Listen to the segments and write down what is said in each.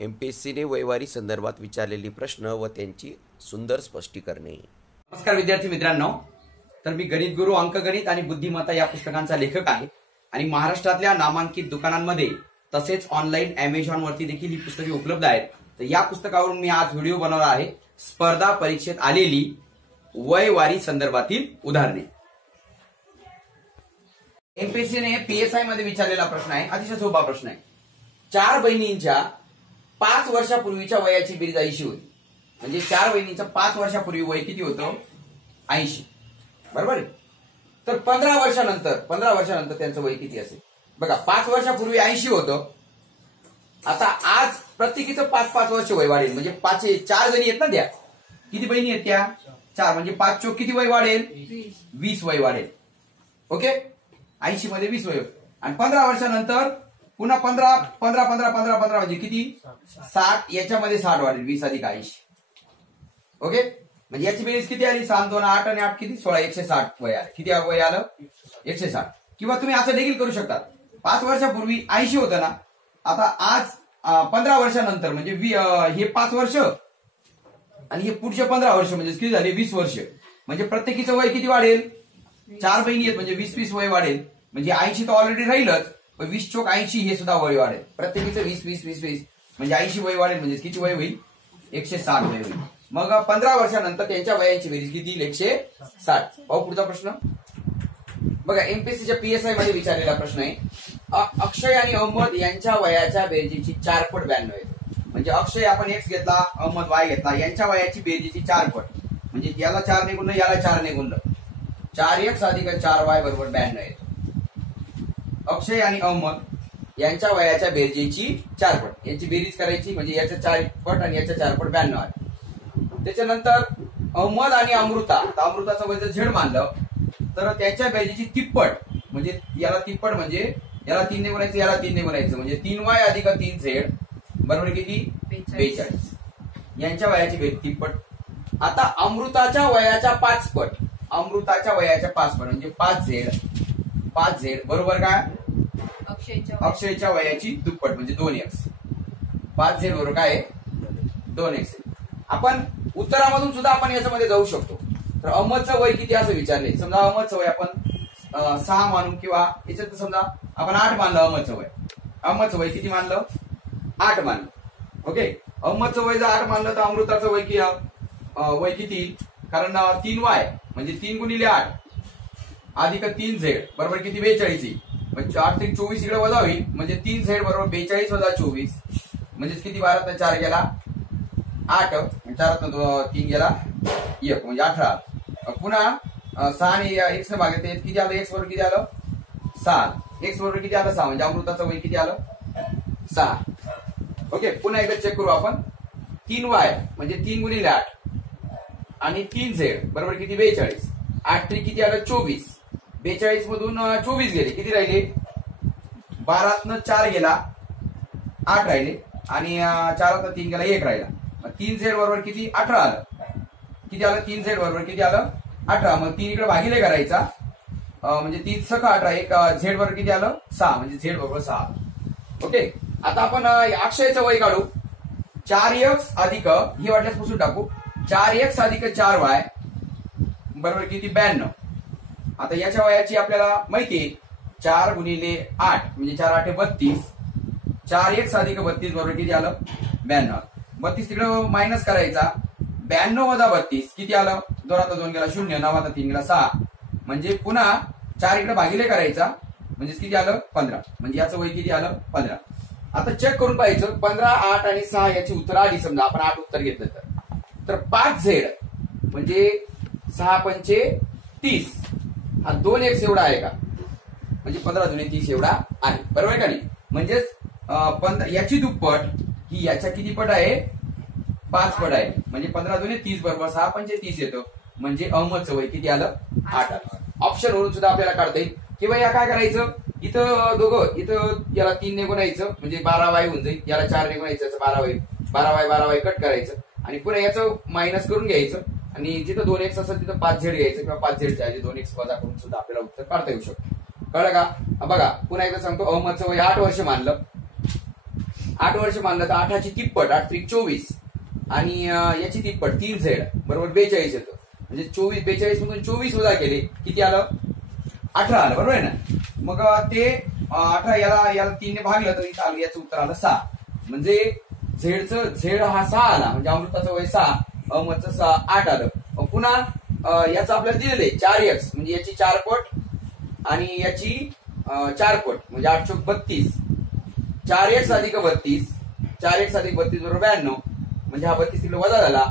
एमपीएससीने वयवारी संदर्भात विचारलेली प्रश्न व त्यांची सुंदर स्पष्टीकरणे। नमस्कार विद्यार्थी मित्रांनो, तर मी गणित गुरु, अंकगणित आणि बुद्धिमत्ता या पुस्तकांचा लेखक आहे आणि महाराष्ट्रातल्या नामांकित दुकानांमध्ये तसेच ऑनलाईन अमेझॉन वरती देखील ही पुस्तके उपलब्ध आहेत। तर या पुस्तकावरून मी आज व्हिडिओ बनवला आहे, स्पर्धा परीक्षेत आलेली वयवारी संदर्भातील उदाहरणे। एमपीएससीने पीएसआय मध्ये विचारलेला प्रश्न आहे, अतिशय सोपा प्रश्न आहे। 4 बहिणींच्या 5 वर्षापूर्वीच्या वयाची बेरीज 80 होती। म्हणजे 4 बहिणींच्या 5 वर्षापूर्वी वय किती होतं? 80, बरोबर आहे। तर 15 वर्षानंतर त्यांचं वय किती असेल? बघा, 5 वर्षापूर्वी 80 होतं, आता आज प्रत्येकीचं 5-5 वर्ष वय वाढेल। म्हणजे 4 जणी आहेत ना, त्या किती बहिणी आहेत? त्या 4, म्हणजे 5 चोक किती वय वाढेल? 20 वय वाढेल। ओके, 80 मध्ये 20 वय, आणि 15 वर्षानंतर पुन्हा 15 म्हणजे किती? 60, याच्यामध्ये 60 वाढेल, 20 अधिक 80। ओके, म्हणजे याची बेरीज किती आली? 7 2 8 आणि 8 किती? 16, 160 वय आलं। किती वय आलं? 160। किंवा तुम्ही असं देखील करू शकता, 5 वर्षापूर्वी 80 होतं ना, आता आज 15 वर्षानंतर म्हणजे हे 5 वर्ष आणि हे पुढचे 15 वर्ष म्हणजे किती झाले? 20 वर्ष। म्हणजे प्रत्येकीचं वय किती वाढेल? 4 बहिणी आहेत म्हणजे 20 वय वाढेल। म्हणजे 80 तर ऑलरेडी राहीलच, 20 चोक 80 हे सुद्धा वय वाढेल। प्रत्येकीचं 20 म्हणजे 80 वय वाढेल। म्हणजे किती वय होईल? 160 वय होईल। मग 15 वर्षानंतर त्यांच्या वयाची बेरीज किती येईल? 160। पाहू पुढचा प्रश्न। बघा, एमपीएससीच्या पीएसआय मध्ये विचारलेला प्रश्न आहे, अक्षय आणि अहमद यांच्या वयाच्या बेरजेची 4 पट 92 आहे। म्हणजे अक्षय आपण एक्स घेतला, अहमद वाय घेतला, यांच्या वयाची बेरजेची 4 पट, म्हणजे याला 4 ने गुणलं, याला 4 ने गुणलं, 4x अधिक 4y बरोबर 92 आहे। अक्षय आणि अहमद यांच्या वयाच्या बेरजेची 4 पट, यांची बेरीज करायची, म्हणजे याच्या 4 पट आणि याच्या 4 पट 92 आहे। त्याच्यानंतर अहमद आणि अमृता, अमृताचं वय जर झेड मानलं तर त्यांच्या बेरजेची तिप्पट, म्हणजे याला तिप्पट म्हणजे याला 3 ने गुणायचं, याला 3 ने गुणायचं, म्हणजे 3y अधिक 3z बरोबर किती? 42। यांच्या वयाची बेरीज तिप्पट। आता अमृताच्या वयाच्या 5 पट, अमृताच्या वयाच्या 5 पट म्हणजे 5z बरोबर काय? अक्षयच्या वयाची दुप्पट म्हणजे 2x। 5z बरोबर काय? 2x। आपण उत्तरामधून सुद्धा आपण याच्यामध्ये जाऊ शकतो। तर अहमदचं वय किती असं विचारले, समजा अहमदचं वय आपण 6 मानू, किंवा याच्यात समजा आपण 8 मानलं अहमदचं वय। अहमदचं वय किती मानलं? 8 मानलं। ओके, अहमदचं वय जर 8 मानलं तर अमृताचं वय किती? कारण 3y म्हणजे 3 गुणिले 8 अधिक 3z बरोबर किती? 42। म्हणजे 8 ते 24 इकडे वजा होईल, म्हणजे 3z बरोबर 42 वजा 24 म्हणजे किती? 12 4 गेला 8, 4 3 गेला 1 म्हणजे 18। पुन्हा 6 आणि x ने भागिले किती आलं? x बरोबर किती आलं? 7। x बरोबर किती आलं? 6, म्हणजे अमृताचं वय किती आलं? 6। ओके, पुन्हा एकदा चेक करू आपण। 3y म्हणजे 3 गुणिले 8 आणि 3z बरोबर किती? 42। 8 3 किती आलं? 24। 42 मधून 24 गेले, किती राहिले? 12 4 गेला 8 राहिले, आणि 4 3 गेला 1 राहिला। 3z बरोबर किती? 18 आलं। किती आलं? 3z बरोबर किती आलं? 18। मग 3 इकडे भागिले करायचा, म्हणजे 3 सखा 18, एक z बरोबर किती आलं? 6, म्हणजे z बरोबर 6। ओके, आता आपण अक्षयचं वय काढू। 4x अधिक, ही वाटल्यास पुसून टाकू, 4x अधिक 4y बरोबर किती? 92। आता याच्या वयाची आपल्याला माहिती आहे, 4 गुणिले 8 म्हणजे 4 8 32, 4x अधिक 32 बरोबर किती आलं? 92। 32 तिकडे मायनस करायचा, 92 वजा 32 किती आलं? 2 आता 2 गेला 0, 9 आता 3 गेला 6, म्हणजे पुन्हा 4 इकडे भागिले करायचा, म्हणजे किती आलं? 15। म्हणजे याचं वय किती आलं? 15। आता चेक करून पाहायचं, 15 8 आणि 6 याची उत्तर आली, समजा आपण 8 उत्तर घेतलं तर 5z म्हणजे 6 पंचे 30, हा 2x एवढा आहे का? म्हणजे 15 दुने 30 एवढा आहे, बरोबर आहे का नाही? म्हणजेच याची दुप्पट ही याच्या किती पट आहे? 5 पट आहे। म्हणजे 15 दुने 30 बरोबर 6 पंचे 30 येतो, म्हणजे अहमदचं वय किती आलं? 8 आलं। ऑप्शन वरून सुद्धा आपल्याला काढता येईल, किंवा या काय करायचं, इथं दोघं, इथं याला 3 ने गुणायचं म्हणजे 12y होऊन जाईल, याला 4 ने गुणायचं 12y कट करायचं, आणि पुन्हा याचं मायनस करून घ्यायचं, आणि जिथं 2x असेल तिथं 5z घ्यायचं, किंवा 5z च्या 2x वजा करून सुद्धा आपल्याला उत्तर काढता येऊ शकतो। कळलं का? बघा पुन्हा एकदा सांगतो, अहमदचं वय 8 वर्ष मानलं, 8 वर्ष मानलं तर 8ची तिप्पट, 8 त्रिक 24 आणि याची तिप्पट 3Z बरोबर 42 येतं. म्हणजे 24 42 मधून 24 वजा केले किती आलं? 18 आलं, बरोबर आहे ना. मग ते 18 याला 3 ने भागलं तर इथं आलं, याचं उत्तर आलं 6. म्हणजे झेड हा 6 आला, म्हणजे अमृताचं वय 6, अहमदचं 6 8 आलं. पुन्हा याचं आपल्याला दिलेलं आहे 4x, म्हणजे याची 4 पट आणि याची 4 पट, म्हणजे 8 चोक 32. 4x अधिक 32, 4x अधिक 32 बरोबर 92, म्हणजे हा 32 तिकडे वजा झाला.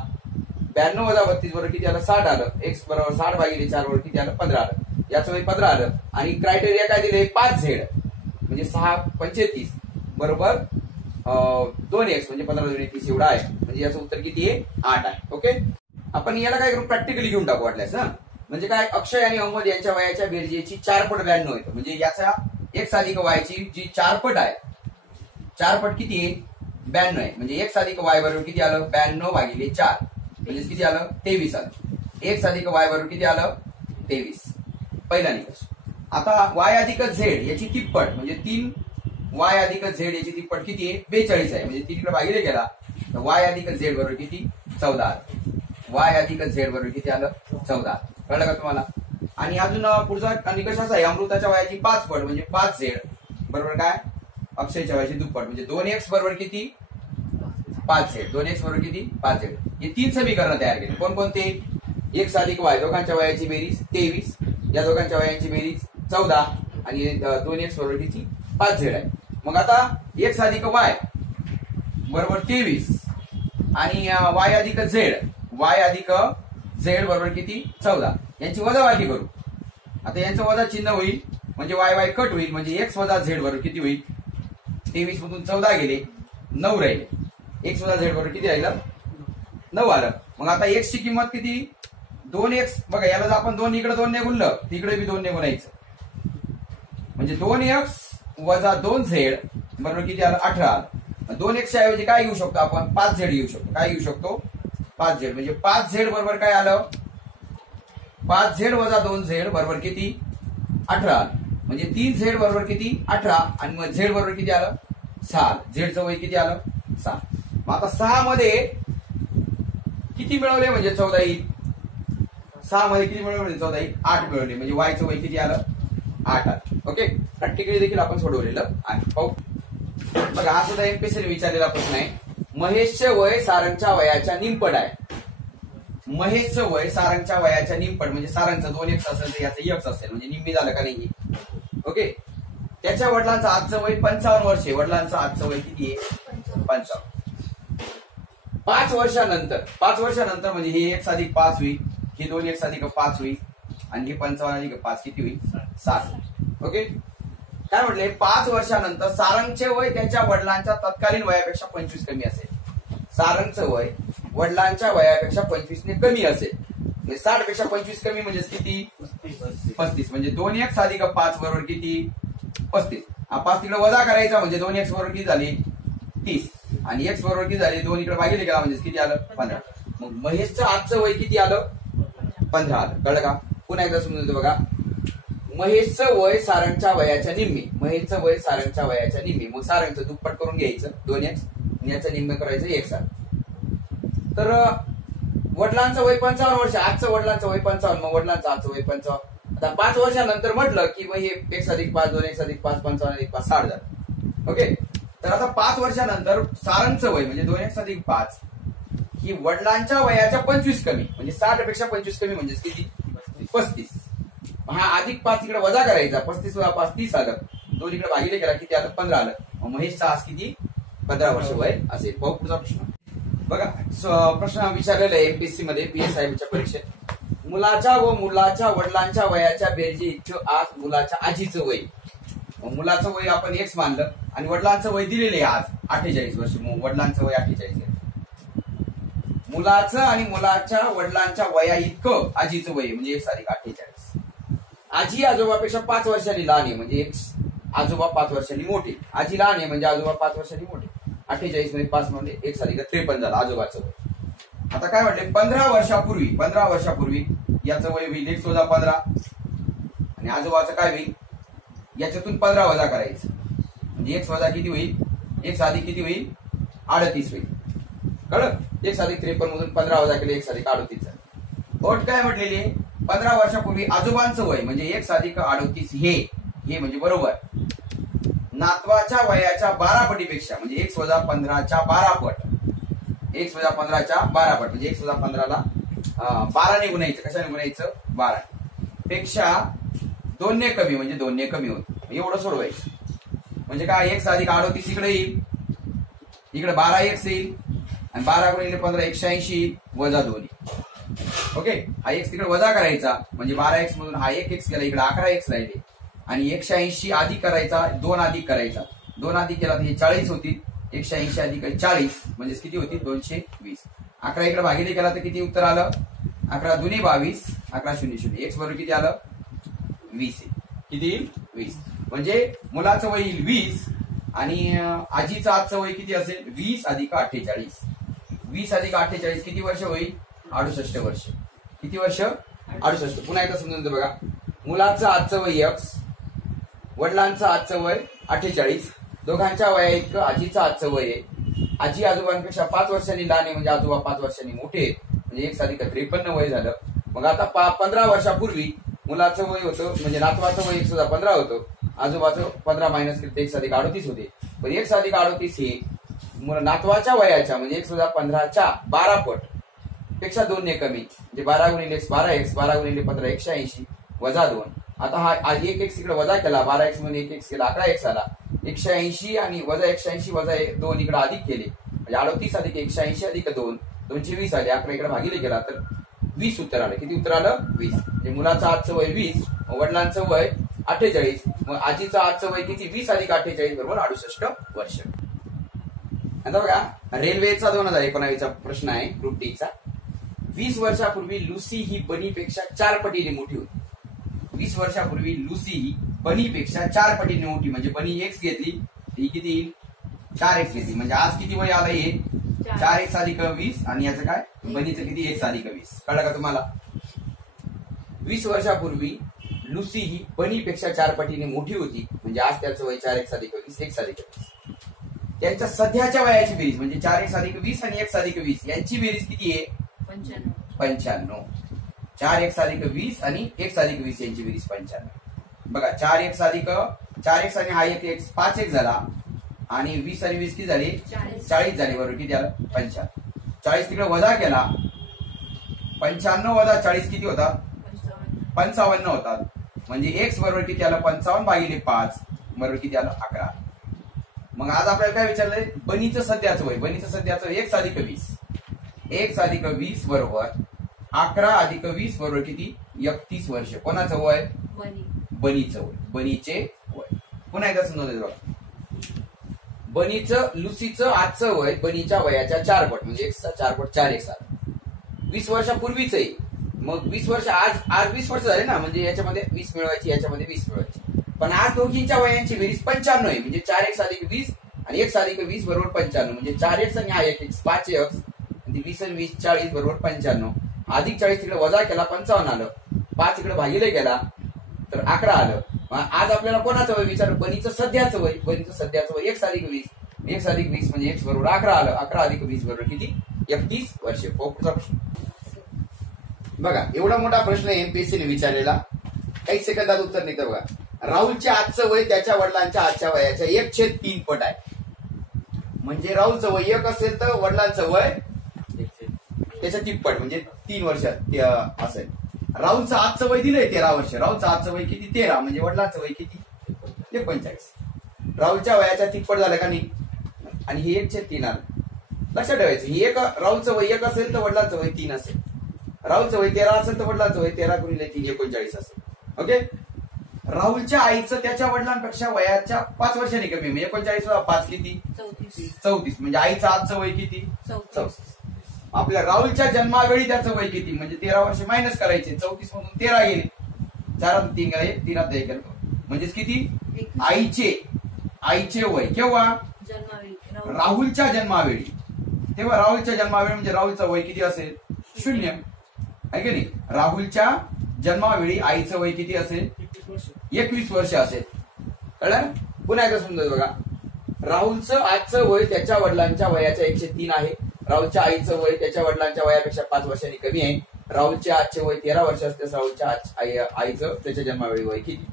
92 वजा 32 बरोबर किती आलं? 60 आलं. x बरोबर 60 भागिले 4 बरोबर किती आलं? 15 आलं. याचं वय 15 आलं. आणि क्रायटेरिया काय दिले? 5Z, म्हणजे 6 35 बरोबर 2x, म्हणजे 15 2 30 एवढा आहे. म्हणजे याचं उत्तर किती आहे? 8 आहे. ओके, आपण याला काय करू? प्रॅक्टिकली घेऊन टाकू वाटल्यास. म्हणजे काय, अक्षय आणि अहमद यांच्या वयाच्या बेरजेची 4 पट 92 येतं. म्हणजे याचा x अधिक y ची जी 4 पट आहे, 4 पट किती आहे? 92 आहे. म्हणजे x अधिक y बरोबर किती आलं? 92 भागिले 4, म्हणजे किती आलं? 23 आलं. x अधिक y बरोबर किती आलं? 23. पहिला निकष. आता y अधिक z याची तिप्पट, म्हणजे 3y अधिक z याची तिप्पट किती आहे? 42 आहे. म्हणजे 3 इकडे भागिले गेला तर y अधिक z बरोबर किती? 14 आलं. y अधिक z बरोबर किती आलं? 14. कळलं का तुम्हाला? आणि अजून पुढचा निकष असा आहे, अमृताच्या वयाची 5 पट म्हणजे 5Z बरोबर काय? अक्षयच्या वयाची दुप्पट, म्हणजे 2x बरोबर किती? 5Z. 2x बरोबर किती? 5Z. हे 3 समीकरण तयार केले. कोणकोणते? x अधिक y, दोघांच्या वयाची बेरीज 23, या दोघांच्या वयाची बेरीज 14 आणि 2x बरोबर किती? 5Z आहे. मग आता x अधिक y बरोबर 23 आणि y अधिक z बरोबर किती? 14. यांची वजाबाकी करू. आता यांचं वजा चिन्ह होईल, म्हणजे y कट होईल, म्हणजे x वजा z बरोबर किती होईल? 23 मधून 14 गेले, 9 राहिले. x वजा z बरोबर किती राहिलं? 9 आलं. मग आता x ची किंमत किती? 2x. बघा, याला जर आपण 2 इकडे 2 ने गुणलं, तिकडे बी 2 ने गुणायचं, म्हणजे 2x वजा 2z बरोबर किती आलं? 18 आलं. 2x च्या ऐवजी काय घेऊ शकतो आपण? 5Z घेऊ शकतो. काय घेऊ शकतो? 5Z. म्हणजे 5Z बरोबर काय आलं? 5Z वजा 2Z बरोबर किती? 18. म्हणजे 3Z बरोबर किती? 18. आणि मग Z बरोबर किती आलं? 6. झेडचं वय किती आलं? 6. मग आता 6 मध्ये किती मिळवले म्हणजे 14 येईल? 6 मध्ये किती मिळवले म्हणजे 14 येईल? 8 मिळवले. म्हणजे वायचं वय किती आलं? 8 आलं. ओके, प्रॅक्टिकली देखील आपण सोडवलेलं आहे. पाहू. बघा, हा सुद्धा एमपीएससीने विचारलेला प्रश्न आहे. महेशचे वय सारंगच्या वयाच्या निमपट आहे. महेशचं वय सारंगच्या वयाच्या निमपट, म्हणजे सारंगचं 2x असेल तर याचं x असेल, म्हणजे निम्मी झालं का नाही? ओके, त्याच्या वडिलांचं आजचं वय 55 वर्ष आहे. वडिलांचं आजचं वय किती आहे? 55. 5 वर्षानंतर म्हणजे हे x अधिक 5 होईल, हे 2x अधिक 5 होईल आणि हे 55 अधिक 5 किती होईल? 7. ओके, काय म्हटले? 5 वर्षानंतर सारंगचे वय त्याच्या वडिलांच्या तत्कालीन वयापेक्षा 25 कमी असेल. सारंगचं वय वडिलांच्या वयापेक्षा 25 ने कमी असेल. म्हणजे 60 पेक्षा 25 कमी म्हणजे किती? 35. म्हणजे 2x अधिक 5 बरोबर किती? 35. हा 5 तिकडे वजा करायचा, म्हणजे 2x बरोबर किती झाली? 30. आणि x बरोबर किती झाली? 2 इकडे भागिले गेला, म्हणजे किती आलं? 15. मग महेशचं आजचं वय किती आलं? 15 आलं. कळलं का? पुन्हा एकदा समजून बघा. महेशचं वय सारंगच्या वयाच्या निम्मे. महेशचं वय सारंगच्या वयाच्या निम्मे. मग सारंगचं दुप्पट करून घ्यायचं 2x आणि याचं निम्मे करायचं 1 आलं. तर वडिलांचं वय 55 वर्ष, आजचं वडिलांचं वय 55, मग वडिलांचं आजचं वय 55. आता 5 वर्षानंतर म्हटलं की मग हे x अधिक 5 2x अधिक 5 55 अधिक 5 60 झालं. ओके, तर आता 5 वर्षानंतर सारंगचं वय म्हणजे 2x अधिक 5 ही वडिलांच्या वयाच्या 25 कमी, म्हणजे 60 पेक्षा 25 कमी म्हणजे किती? 35. हा अधिक 5 इकडे वजा करायचा, 35 वजा 5 30 आलं. 2 इकडे भागिले केला किती आलं? 15 आलं. मग महेशचा आज किती? 15 वर्ष वय असेल. पाहू पुढचा प्रश्न. बघा, प्रश्न विचारलेला आहे एमपीएससी मध्ये पीएसआयच्या परीक्षेत. मुलाच्या व मुलाच्या वडिलांच्या वयाच्या बेरजे इतकं आज मुलाच्या आजीचं वय. मुलाचं वय आपण x मानलं आणि वडिलांचं वय दिलेलं आहे आज 48 वर्ष. मग वडिलांचं वय 48 आहे. मुलाचं आणि मुलाच्या वडिलांच्या वया इतकं आजीचं वय म्हणजे x अधिक 48. आजी आजोबापेक्षा 5 वर्षांनी लहान आहे, म्हणजे x आजोबा 5 वर्षांनी मोठे. आजी लहान आहे म्हणजे आजोबा 5 वर्षांनी मोठे. 48 मध्ये 5 म्हणजे x अधिक 53 झालं आजोबाचं वय. आता काय म्हटले? 15 वर्षापूर्वी याचं वय होईल x वजा 15 आणि आजोबाचं काय होईल? याच्यातून 15 वजा करायचं, म्हणजे x वजा किती होईल? एक साधिक किती होईल 38 होईल. कळलं? 1+53 मधून 15 वजा केले 1+38 झालं. अट काय म्हटलेली आहे? 15 वर्षापूर्वी आजोबांचं वय म्हणजे 1+38 हे म्हणजे बरोबर नातवाच्या वयाच्या 12 पटीपेक्षा म्हणजे 1+15च्या 12 पट 1+15च्या 12 पट म्हणजे 1+15ला 12 ने गुणायचं. कशाने गुणायचं? 12 पेक्षा 2 ने कमी म्हणजे 2 ने कमी होत. एवढं सोडवायचं. म्हणजे काय 1+38 इकडे येईल, इकडे 12x येईल आणि 12 गुणिले 15 180 वजा 2. ओके, हा x तिकडे वजा करायचा म्हणजे 12x मधून हा 1x गेला, इकडे 11x राहिले आणि 180 अधिक करायचा, 2 अधिक करायचा, 2 अधिक केला तर हे 40 होतील. 180 अधिक 40 म्हणजे किती होती? 220. 11 इकडे भागिले केला तर किती उत्तर आलं? 11 दुनी 22, 11 0 0. x बरोबर किती आलं? 20. किती येईल? 20. म्हणजे मुलाचं वय येईल 20 आणि आजीचं आजचं वय किती असेल? 20 अधिक 48. 20 अधिक 48 किती वर्ष होईल? 68 वर्ष. किती वर्ष? 68. पुन्हा एकदा समजून दे बघा. मुलाचं आजचं वय x, वडिलांचं आजचं वय 48, दोघांच्या वया इतकं आजीचं आजचं वय आहे. आजी आजोबांपेक्षा 5 वर्षांनी लहान आहे म्हणजे आजोबा 5 वर्षांनी मोठे आहेत म्हणजे 1+53 वय झालं. मग आता 15 वर्षापूर्वी मुलाचं वय होतं म्हणजे नातवाचं वय 1+15 होतं, आजोबाचं 15 मायनस केलं 1+38 होते. पण 1+38 हे नातवाच्या वयाच्या म्हणजे 1+15च्या 12 पट पेक्षा 2 ने कमी म्हणजे 12 गुणिले 12x 12 गुणिले 15 180 वजा 2. आता हा 1x इकडे वजा केला, 12x मध्ये 1x केला 11x आला. 180 आणि वजा 180 वजा 2 इकडे अधिक केले म्हणजे 38 अधिक 180 अधिक 2 220 आले. 11 इकडे भागिले केला तर 20 उत्तर आलं. किती उत्तर आलं? 20. म्हणजे मुलाचं आजचं वय 20, वडिलांचं वय 48, मग आजीचं आजचं वय किती? 20 अधिक 48 बरोबर 68 वर्ष. आता बघा रेल्वेचा 2019चा प्रश्न आहे ग्रुप डी चा. 20 वर्षापूर्वी लुसी ही बनीपेक्षा 4 पटीने मोठी होती. 20 वर्षापूर्वी लुसी ही बनीपेक्षा 4 पटीने मोठी म्हणजे बनी x घेतली ही किती येईल? 4x घेतली म्हणजे आज किती वय आलं? हे 4x अधिक 20 आणि याचं काय? बनीचं किती? 1 अधिक 20. कळलं का तुम्हाला? 20 वर्षापूर्वी लुसी ही बनीपेक्षा 4 पटीने मोठी होती म्हणजे आज त्याचं वय 4x अधिक 20 1 अधिक 20. त्यांच्या सध्याच्या वयाची बेरीज म्हणजे 4x अधिक 20 आणि 1 अधिक 20 यांची बेरीज किती आहे? 95. 4x अधिक 20 आणि 1 अधिक 20 यांची बेरीज 95. बघा 4x आणि हा 1x 5x झाला आणि 20 आणि 20 किती झाले? 40 झाले. बरोबर किती आलं? 95. 40 तिकडे वजा केला 95 वजा 40 किती होता? 55 होतात. म्हणजे x बरोबर किती आलं? 55 भागिले 5 बरोबर किती आलं? 11. मग आज आपल्याला काय विचारलंय? बनीचं सध्याचं वय. बनीचं सध्याचं 1 अधिक 20 1 अधिक 20 बरोबर 11 अधिक 20 बरोबर किती? 31 वर्ष. कोणाचं वय? बनीचं वय. बनीचे वय. पुन्हा एकदा समजून बघा. बनीचं लुसीचं आजचं वय बनीच्या वयाच्या 4 पट म्हणजे 4 पट 4x आलं. 20 वर्षापूर्वीच आहे. मग 20 वर्ष आज 20 वर्ष झाले ना म्हणजे याच्यामध्ये 20 मिळवायची, याच्यामध्ये 20 मिळवायची. पण आज दोघींच्या वयांची बेरीज 95 आहे म्हणजे 4x अधिक 20 आणि 1 अधिक 20 बरोबर 95 म्हणजे 4x आणि हा 1x 5x आणि 20 आणि 20 40 बरोबर 95. अधिक 40 तिकडे वजा केला 55 आलं. 5 इकडे भागिले गेला तर 11 आलं. आज आपल्याला कोणाचं वय विचारलं? बनीचं सध्याचं वय. बनीचं सध्याचं वय 1 अधिक 20 1 अधिक 20 म्हणजे x बरोबर 11 आलं. 11 अधिक 20 बरोबर किती? 31 वर्ष. पुढचा प्रश्न बघा. एवढा मोठा प्रश्न एमपीएससीने विचारलेला. काही सेकंदात उत्तर निघतं बघा. राहुलच्या आजचं वय त्याच्या वडिलांच्या आजच्या वयाच्या 1/3 पट आहे. म्हणजे राहुलचं वय 1 असेल तर वडिलांचं वय त्याच्या तिप्पट म्हणजे 3 वर्ष असेल. राहुलचं आजचं वय दिलंय 13 वर्ष. राहुलचं आजचं वय किती? 13 म्हणजे वडिलांचं वय किती? 39. राहुलच्या वयाच्या तिप्पट झालं का नाही? आणि हे 1/3 आलं. लक्षात ठेवायचं. ही राहुलचं वय 1 असेल तर वडिलांचं वय 3 असेल. राहुलचं वय 13 असेल तर वडिलांचं वय 13 गुणिले 3 39 असेल. ओके. राहुलच्या आईचं त्याच्या वडिलांपेक्षा वयाच्या 5 वर्षांनी कमी म्हणजे 39 5 किती? 34 म्हणजे आईचं आजचं वय किती? 34. आपल्या राहुलच्या जन्मावेळी त्याचं वय किती? म्हणजे 13 वर्ष मायनस करायचे. 34 मधून 13 गेले. 4 3 गेले 3 गेले म्हणजेच किती? आईचे वय केव्हा? राहुलच्या जन्मावेळी. तेव्हा राहुलच्या जन्मावेळी म्हणजे राहुलचं वय किती असेल? 0 आहे की नाही? राहुलच्या जन्मावेळी आईचं वय किती असेल? 21 वर्ष असेल. कळलं? पुन्हा एकदा समजा बघा. राहुलचं आजचं वय त्याच्या वडिलांच्या वयाच्या 103 आहे. राहुलच्या आईचं वय त्याच्या वडिलांच्या वयापेक्षा 5 वर्षांनी कमी आहे. राहुलचे आजचे वय 13 वर्ष असते. राहुलच्या आईचं त्याच्या जन्मावेळी वय किती?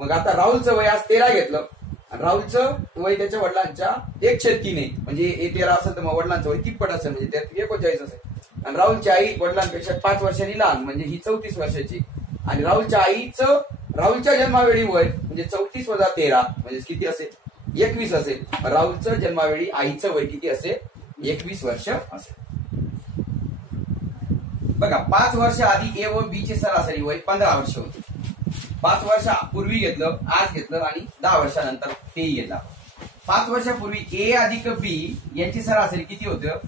मग आता राहुलचं वय आज 13 घेतलं आणि राहुलचं वय त्याच्या वडिलांच्या 1/3 आहे. म्हणजे 13 असेल तर मग वडिलांचं वय तिप्पट असेल, म्हणजे त्यात 39 असेल. आणि राहुलची आई वडिलांपेक्षा 5 वर्षांनी लहान, म्हणजे ही 34 वर्षाची. आणि राहुलच्या आईचं राहुलच्या जन्मावेळी वय म्हणजे 34 वजा 13 म्हणजे किती असेल? 21 असेल. राहुलचं जन्मावेळी आईचं वय किती असेल? 21 वर्ष असेल. बघा 5 वर्ष आधी ए व बी चे सरासरी वय 15 वर्ष होते. 5 वर्षापूर्वी घेतलं, आज घेतलं आणि 10 वर्षानंतर तेही घेतला. 5 वर्षापूर्वी ए अधिक बी यांची सरासरी किती होतं?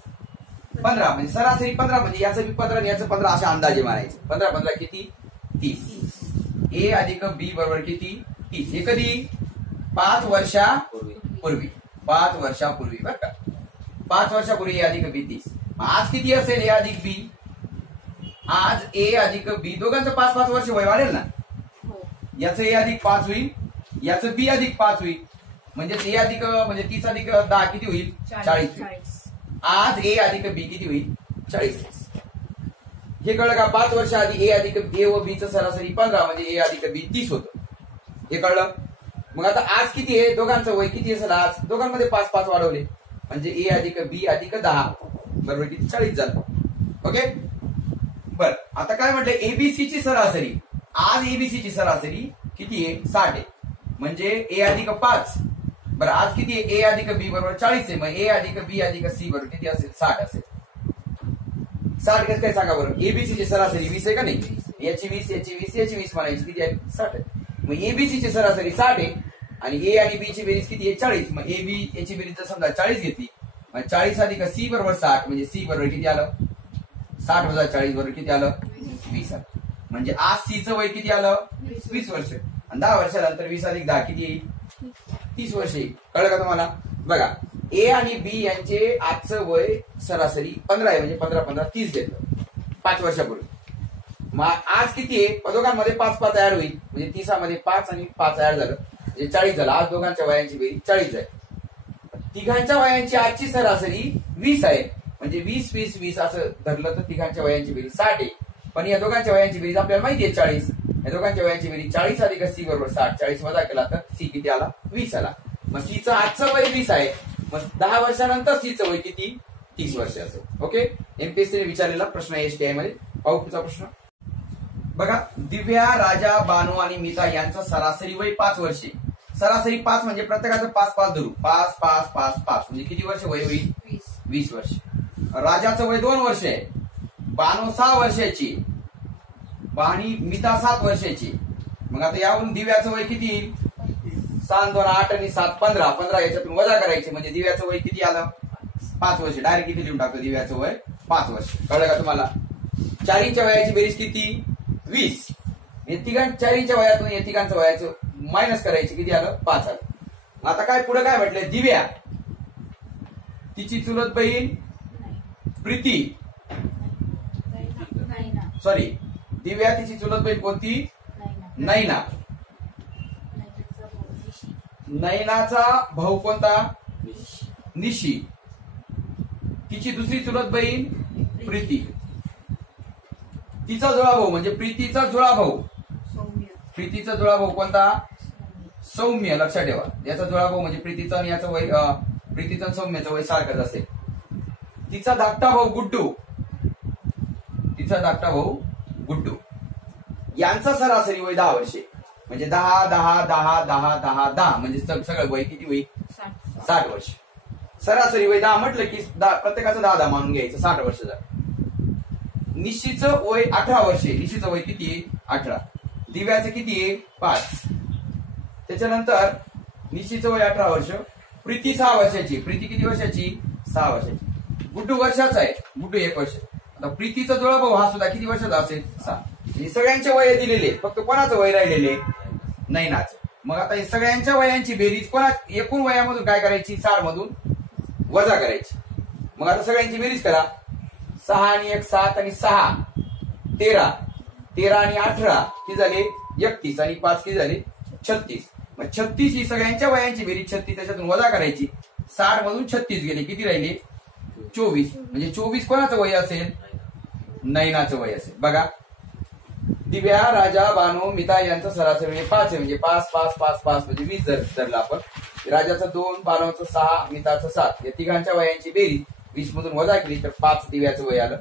15. म्हणजे सरासरी 15 म्हणजे याचं बी 15 आणि याचं 15 अशा अंदाजे मारायचे. 15 15 किती? 30. ए अधिक बी बरोबर किती? 30. हे कधी? 5 वर्षापूर्वी. 5 वर्षापूर्वी बरं का. 5 वर्षापूर्वी ए अधिक बी 30. आज किती असेल ए अधिक बी? आज ए अधिक बी दोघांचं 5-5 वर्ष वय वाढेल ना. याचं ए अधिक 5 होईल, याचं बी अधिक 5 होईल. म्हणजे ए अधिक म्हणजे 30 अधिक 10 किती होईल? 40. आज ए अधिक बी किती होईल? 40. हे कळलं का? 5 वर्ष आधी ए अधिक ए व बी चं सरासरी 15 म्हणजे ए अधिक बी 30 होतं. हे कळलं? मग आता आज किती आहे? दोघांचं वय किती असेल? आज दोघांमध्ये 5-5 वाढवले म्हणजे ए अधिक बी अधिक 10 बरोबर किती? 40 झालं. ओके. बर आता काय म्हटलं? एबीसी ची सरासरी आज एबीसी ची सरासरी किती आहे? 60 आहे. म्हणजे ए अधिक 5. बरं आज किती आहे? ए अधिक बी बरोबर 40 आहे. मग ए अधिक बी अधिक सी बरोबर किती असेल? 60 असेल. 60 कसं काय सांगा बरं? एबीसी ची सरासरी 20 आहे का नाही? याची 20 याची 20 याची 20 म्हणायची किती आहे? 60 आहे. मग एबीसी ची सरासरी 60 आहे आणि ए आणि बी ची बेरीज किती आहे? 40. मग ए बी याची बेरीज जर समजा 40 घेतली, मग 40 अधिक सी बरोबर 60 म्हणजे सी बरोबर किती आलं? 60 वजा 40 बरोबर किती आलं? 20 आलं. म्हणजे आज सीचं वय किती आलं? 20 वर्ष. आणि 10 वर्षानंतर 20 अधिक 10 किती येईल? 30 वर्ष येईल. कळलं का तुम्हाला? बघा ए आणि बी यांचे आजचं वय सरासरी 15 आहे. म्हणजे 15-15 30 घेतलं 5 वर्षापूर्वी. मग आज किती आहे? दोघांमध्ये 5-5 ऍड होईल म्हणजे 30 मध्ये 5 आणि 5 ऍड झालं म्हणजे 40 झालं. आज दोघांच्या वयांची बेरीज 40 आहे. तिघांच्या वयांची आजची सरासरी 20 आहे. म्हणजे 20-20-20 असं धरलं तर तिघांच्या वयांची बेरीज 60 आहे. पण या दोघांच्या वयांची बेरीज आपल्याला माहिती आहे 40. या दोघांच्या वयांची बेरीज 40 अधिक सी बरोबर 60. 40 वजा केला तर सी किती आला? 20 आला. मग सीचं आजचं वय 20 आहे. मग 10 वर्षानंतर सीचं वय किती? 30 वर्ष असेल. ओके. एमपीएससीने विचारलेला प्रश्न एसटीआय मध्ये. पाहू पुढचा प्रश्न. बघा दिव्या, राजा, बानू आणि मीता यांचं सरासरी वय 5 वर्षे. सरासरी 5 म्हणजे प्रत्येकाचं 5-5 धरू. 5-5-5-5 म्हणजे किती वर्ष वय होईल? 20 वर्ष. राजाचं वय 2 वर्ष आहे. बानू 6 वर्षाची आणि मीता 7 वर्षाची. मग आता यावरून दिव्याचं वय किती येईल? 7 2 8 आणि 7 15. 15 याच्यातून वजा करायचे म्हणजे दिव्याचं वय किती आलं? 5 वर्ष. डायरेक्ट किती लिहून टाकतो? दिव्याचं वय 5 वर्ष. कळलं का तुम्हाला? चारींच्या वयाची बेरीज किती? 20. चारींच्या वयातून या तिघांच्या वयाचं मायनस करायचे किती आलं? 5 आलं. आता काय पुढे काय म्हटलंय? दिव्या तिची चुलत बहीण प्रीती, सॉरी दिव्या तिची चुलत बहीण कोणती? नैना. नैनाचा भाऊ कोणता? निशी. तिची दुसरी चुलत बहीण प्रीती. तिचा जुळा भाऊ म्हणजे प्रीतीचा जुळा भाऊ. प्रीतीचा जुळा भाऊ कोणता? सौम्य. लक्षात ठेवा. याचा जुळा भाऊ म्हणजे प्रीतीचा आणि याचं वय प्रीतीचा आणि सौम्याचं वय सारखंच असेल. तिचा धाकटा भाऊ गुड्डू. तिचा धाकटा भाऊ गुड्डू यांचा सरासरी वय 10 वर्षे. म्हणजे 10-10-10-10-10-10 म्हणजे सगळं वय किती होईल? 60 वर्ष. सरासरी वय 10 म्हटलं की प्रत्येकाचं 10-10 मानून घ्यायचं. 60 वर्ष झालं. निशीचं वय 18 वर्षे. निशीचं वय किती आहे? 18. दिव्याचं किती आहे? 5. त्याच्यानंतर निशीचं वय 18 वर्ष. प्रीती 6 वर्षाची. प्रीती किती वर्षाची? 6 वर्षाची. गुड्डू वर्षाचा आहे. गुड्डू 1 वर्ष. आता प्रीतीचा जुळा भाऊ हा सुद्धा किती वर्षाचा असेल? 6. हे सगळ्यांचे वय दिलेले. फक्त कोणाचं वय राहिलेले? नैनाचं. मग आता हे सगळ्यांच्या वयांची बेरीज कोणा एकूण वयामधून काय करायची? 60 मधून वजा करायची. मग आता सगळ्यांची बेरीज करा. 6 आणि 1 7 आणि 6 13. 13 आणि 18 किती झाले? 31 आणि 5 किती झाले? 36. मग 36 ही सगळ्यांच्या वयांची बेरीज 36 त्याच्यातून वजा करायची. 60 मधून 36 गेले, किती राहिले? 24. म्हणजे 24 कोणाचं वय असेल? नयनाचं वय असेल. बघा, दिव्या, राजा, बानो, मिता यांचं सरासरी म्हणजे 5 आहे. म्हणजे 5 5 5 5 म्हणजे 20 धरलं आपण. राजाचं 2, बानोचं 6, मिताचं 7 या तिघांच्या वयांची बेरीज 20 मधून वजा केली तर 5 दिव्याचं वय आलं.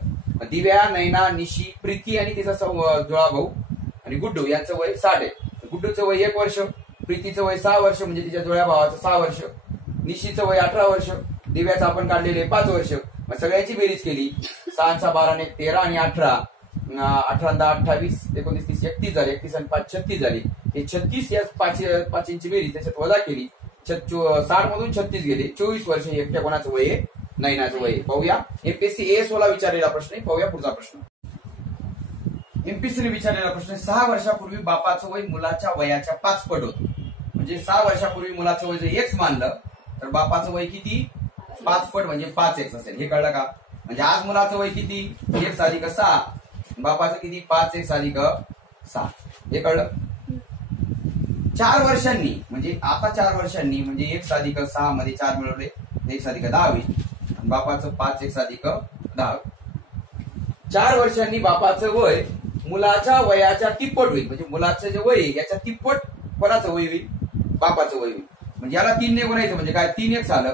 दिव्या, नयना, निशी, प्रीती आणि तिचा जुळा भाऊ आणि गुड्डू यांचं वय 60 आहे. गुड्डूचं वय 1 वर्ष, प्रीतीचं वय 6 वर्ष म्हणजे तिच्या जुळ्या भावाचं 6 वर्ष, निशीचं वय 18 वर्ष, दिव्याचं आपण काढलेले 5 वर्ष. मग सगळ्यांची बेरीज केली. 6 12 आणि 13 आणि 18, 18 10 28 19 30 31 झाले. 31 आणि 5 36 झाले. हे 36 या 5 बेरीज त्याच्यात वजा केली. 60 मधून 36 गेले. 24 वर्ष हे एकट्या कोणाचं वय आहे? नयनाचं वय. पाहूया एमपीएससी AS ला विचारलेला प्रश्न आहे. पाहूया पुढचा प्रश्न. एमपीएससीने विचारलेला प्रश्न 6 वर्षापूर्वी बापाचं वय मुलाच्या वयाच्या 5 पट होतं. म्हणजे 6 वर्षापूर्वी मुलाचं वय जर X मानलं तर बापाचं वय किती? 5 पट म्हणजे 5X असेल. हे कळलं का? म्हणजे आज मुलाचं वय किती? X अधिक 6, बापाचं किती? 5X अधिक 6. हे कळलं? 4 वर्षांनी म्हणजे आता 4 वर्षांनी म्हणजे X अधिक 6 मध्ये 4 मिळवले, X अधिक 10 होईल. बापाचं 5X अधिक 10. 4 वर्षांनी बापाचं वय मुलाच्या वयाच्या तिप्पट होईल. म्हणजे मुलाचं जे वय याच्या तिप्पट कोणाचं वय होईल? बापाचं वय होईल. म्हणजे याला 3 ने गुणायचं म्हणजे काय? 3X आलं.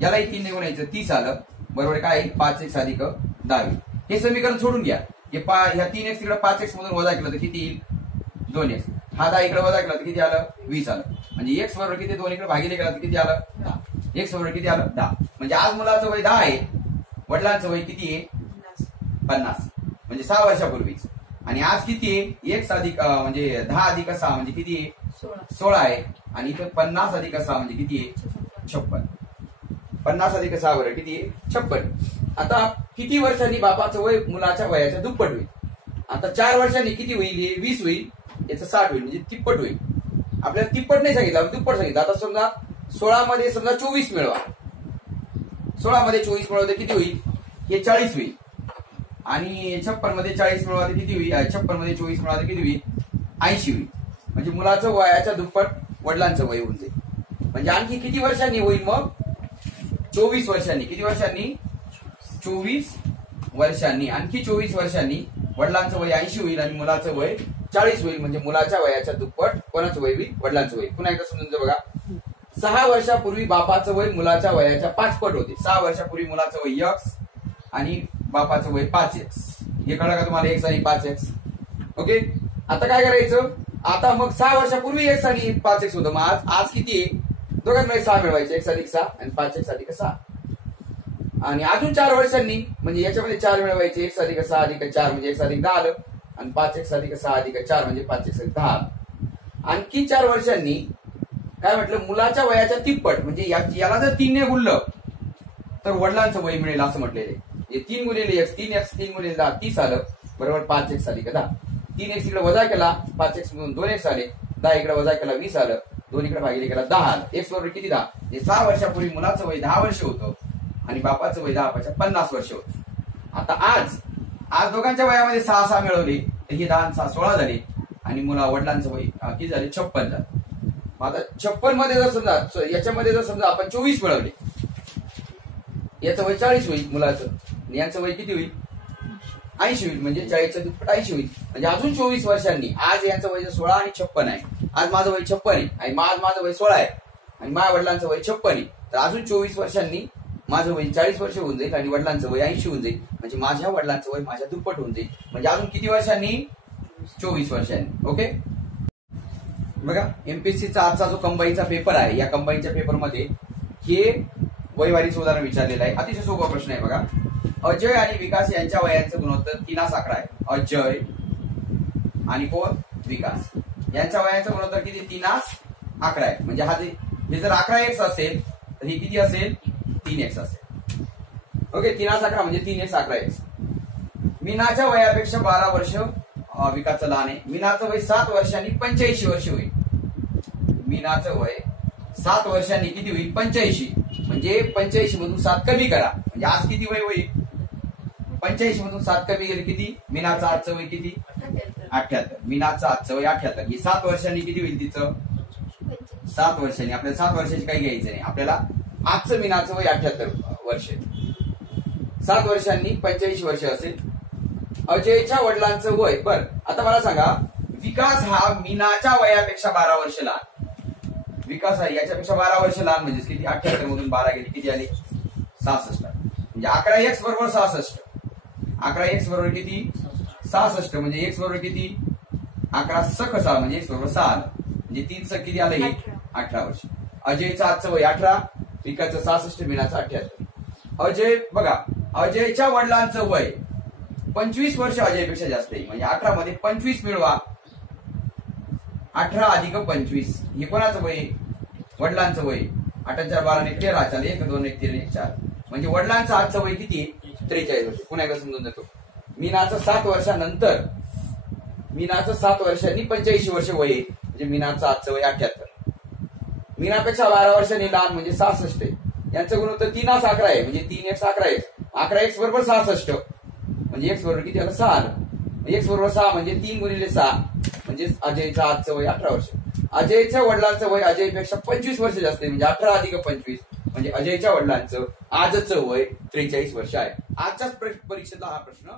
यालाही 3 ने गुणायचं 30 आलं. बरोबर काय? 5X अधिक 10. हे समीकरण सोडून घ्या. ह्या 3X तिकडे 5X मधून वजा केलं तर किती येईल? 2X. हा 10 इकडे वजा केला तर किती आलं? 20 आलं. म्हणजे X बरोबर किती? 2 इकडे भागिले केला तर किती आलं? 10. X बरोबर किती आलं? 10. म्हणजे आज मुलाचं वय 10 आहे, वडिलांचं वय किती आहे? 50. म्हणजे 6 वर्षापूर्वीच. आणि आज किती आहे? X अधिक म्हणजे 10 अधिक 6 म्हणजे किती आहे? 16 आहे. आणि इथं 50 अधिक 6 म्हणजे किती आहे? 56. 50 अधिक 6 बरोबर किती आहे? 56. आता किती वर्षांनी बापाचं वय मुलाच्या वयाच्या दुप्पट होईल? आता 4 वर्षांनी किती होईल? हे 20 होईल, याचं 60 होईल म्हणजे तिप्पट होईल. आपल्याला तिप्पट नाही सांगितलं, दुप्पट सांगितलं. आता समजा 16 मध्ये समजा 24 मिळवा. 16 मध्ये 24 मिळवते किती होईल? हे 40 होईल. आणि 56 मध्ये 40 मिळवते किती होईल? 56 मध्ये 24 मिळवते किती होईल? 80 होईल. म्हणजे मुलाचं वयाच्या दुप्पट वडिलांचं वय होऊन जाईल. म्हणजे आणखी किती वर्षांनी होईल मग? 24 वर्षांनी. किती वर्षांनी? 24 वर्षांनी. आणखी 24 वर्षांनी वडिलांचं वय 80 होईल आणि मुलाचं वय 40 होईल. म्हणजे मुलाच्या वयाच्या दुप्पट कोणाचं वय होईल? वडिलांचं वय. पुन्हा एकदा समजून बघा. 6 वर्षापूर्वी बापाचं वय मुलाच्या वयाच्या 5 पट होते. 6 वर्षापूर्वी मुलाचं वय X आणि बापाचं वय 5X. हे कळलं का तुम्हाला? X आणि 5X. ओके. आता काय करायचं? आता मग 6 वर्षापूर्वी X आणि 5X होतं. मग आज किती आहे? दोघांमध्ये 6 मिळवायचे. X अधिक 6 आणि 5X अधिक 6. आणि अजून 4 वर्षांनी म्हणजे याच्यामध्ये 4 मिळवायचे. X अधिक 6 अधिक 4 म्हणजे X अधिक 10 आलं. आणि 5X अधिक 6 अधिक 4 म्हणजे 5X अधिक 10 आलं. आणखी 4 वर्षांनी काय म्हटलं? मुलाच्या वयाच्या तिप्पट म्हणजे याला जर 3 ने गुणलं तर वडिलांचं वय मिळेल असं म्हटलेलं आहे. 3 गुणिले X, 3X 3 गुणिले 10 30 आलं. बरोबर 5X अधिक 10. 3X इकडे वजा केला, 5X मधून 2X आले. 10 इकडे वजा केला 20 आलं. 2 इकडे भागिले केला 10 आलं. X बरोबर किती? 10. म्हणजे 6 वर्षापूर्वी मुलाचं वय 10 वर्ष होतं आणि बापाचं वय 10 50 वर्ष होतं. आता आज दोघांच्या वयामध्ये 6 6 मिळवले तर हे 10 6 16 झाले आणि वडिलांचं वय किती झाले? 56 झाले. आता 56 मध्ये जर समजा याच्यामध्ये जर समजा आपण 24 मिळवले, याचं वय 40 होईल मुलाचं. यांचं वय किती होईल? 80 होईल. म्हणजे 40च्या दुप्पट 80 होईल. म्हणजे अजून 24 वर्षांनी आज यांचं वय 16 आणि 56 आहे. आज माझं वय 56 आहे आणि माझं वय 16 आहे आणि माझ्या वडिलांचं वय 56 आहे. तर अजून 24 वर्षांनी माझं वय 40 वर्ष होऊन जाईल आणि वडिलांचं वय 80 होऊन जाईल. म्हणजे माझ्या वडिलांचं वय माझ्या दुप्पट होऊन जाईल. म्हणजे अजून किती वर्षांनी? 24 वर्षांनी. ओके. बघा एमपीएससीचा आजचा जो कंबाईनचा पेपर आहे, या कंबाईनच्या पेपरमध्ये हे वयवारीचं उदाहरण विचारलेलं आहे. अतिशय सोपा प्रश्न आहे बघा. अजय आणि विकास यांच्या वयांचं गुणोत्तर 3:11 आहे. अजय आणि कोण? विकास. यांच्या वयांचं गुणोत्तर किती? 3:11 आहे. म्हणजे हे जर 11X असेल तर हे किती असेल? 3X असेल. ओके. 3:11 म्हणजे 3X 11X. मीनाच्या वयापेक्षा 12 वर्ष विकासचं लहान आहे. मीनाचं वय 7 वर्षांनी 85 वर्ष होईल. मीनाचं वय 7 वर्षांनी किती होईल? 85. म्हणजे 85 मधून 7 कमी करा. म्हणजे आज किती वय होईल? 85 मधून 7 कमी गेले किती? मीनाचं आजचं वय किती? 78. मीनाचं आजचं वय 78. ही 7 वर्षांनी किती होईल तिचं? 7 वर्षांनी. आपल्याला 7 वर्षाची काही घ्यायचं नाही. आपल्याला आजचं मीनाचं वय 78 वर्ष. 7 वर्षांनी 85 वर्ष असेल. अजयच्या वडिलांचं वय. बर, आता मला सांगा, विकास हा मीनाच्या वयापेक्षा 12 वर्ष लहान. विकास हा याच्यापेक्षा 12 वर्ष लहान, म्हणजे किती? 78 मधून 12 गेली, किती आले? 66. म्हणजे 11x बरोबर 66. 11x बरोबर किती? 66. म्हणजे x बरोबर किती? 11 सख 6 म्हणजे x बरोबर 6 आलं. म्हणजे 3 सख किती आलं? 18 वर्ष. अजयचं आजचं वय 18, विकासचं 66, मीनाचं 78. अजय बघा, अजयच्या वडिलांचं वय 25 वर्ष अजयपेक्षा जास्त आहे. म्हणजे 18 मध्ये 25 मिळवा. 18 अधिक 25 हे कोणाचं वय? वडिलांचं वय. 8 4 12 ने 13 चालेल. 1 2 1 3 1 4. म्हणजे वडिलांचं आजचं वय किती? 43 वर्ष. पुन्हा एकदा समजून देतो. मीनाचं 7 वर्षानंतर, मीनाचं 7 वर्षांनी 85 वर्ष वय आहे. म्हणजे मीनाचं आजचं वय 78. मीनापेक्षा 12 वर्षांनी लहान म्हणजे 66 आहे. यांचं गुणोत्तर 3 11 आहे. म्हणजे 3x 11 आहे. 11x बरोबर 66. म्हणजे x बरोबर किती आलं? 6 आलं. x बरोबर 6 म्हणजे 3 गुणिले 6 म्हणजे अजयचं आजचं वय 18 वर्ष. अजयच्या वडिलांचं वय अजयपेक्षा 25 वर्ष जास्त आहे. म्हणजे 18 अधिक 25 म्हणजे अजयच्या वडिलांचं आजचं वय 43 वर्ष आहे. आजच्याच परीक्षेतला हा प्रश्न